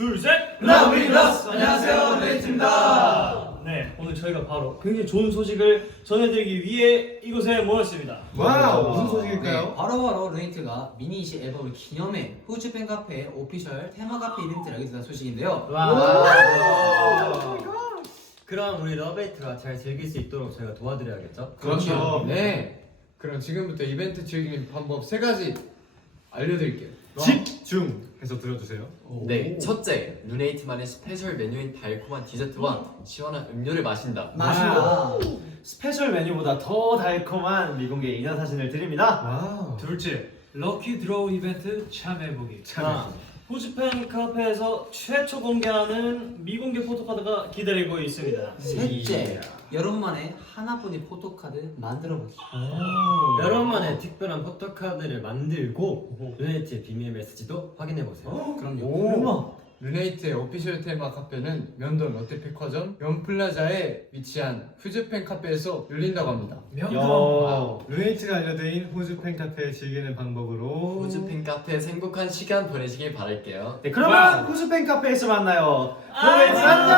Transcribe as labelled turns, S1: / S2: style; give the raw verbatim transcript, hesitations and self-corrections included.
S1: 둘, 셋!
S2: 러브리러스! 안녕하세요, 레이트입니다.
S1: 네, 오늘 저희가 바로 굉장히 좋은 소식을 전해드리기 위해 이곳에 모였습니다.
S2: 와우, 무슨 소식일까요?
S3: 네, 바로바로 루네이트가 미니이시 앨범을 기념해 호주 팬카페 오피셜 테마 카페 이벤트를 하게 된 소식인데요.
S4: 와. 그럼 우리 러베이트가 잘 즐길 수 있도록 저희가 도와드려야겠죠?
S2: 그렇죠.
S5: 네. 그럼 지금부터 이벤트 즐기는 방법 세 가지 알려드릴게요.
S2: 집중해서 들어주세요.
S6: 네, 첫째, 루네이트만의 스페셜 메뉴인 달콤한 디저트와 시원한 음료를 마신다.
S3: 마신다.
S7: 스페셜 메뉴보다 더 달콤한 미공개 인연 사진을 드립니다.
S2: 와우.
S1: 둘째, 럭키 드로우 이벤트 참여해보기.
S2: 참.
S1: 호주팬 카페에서 최초 공개하는 미공개 포토카드가 기다리고 있습니다.
S3: 셋째, 여러분만의 하나뿐인 포토카드 만들어보기.
S4: 여러분만의 특별한 포토카드를 만들고 루네이트의 비밀 메시지도 확인해보세요.
S3: 그럼요.
S7: 오.
S5: 루네이트의 오피셜 테마 카페는 면동 롯데백화점 연플라자에 위치한 후즈팬 카페에서 열린다고 합니다.
S7: 야.
S2: 루네이트가 알려드린 호주 팬카페 즐기는 방법으로
S6: 호주 팬카페에서 행복한 시간 보내시길 바랄게요.
S7: 네, 그러면 호주팬 카페에서 만나요.
S1: 안녕!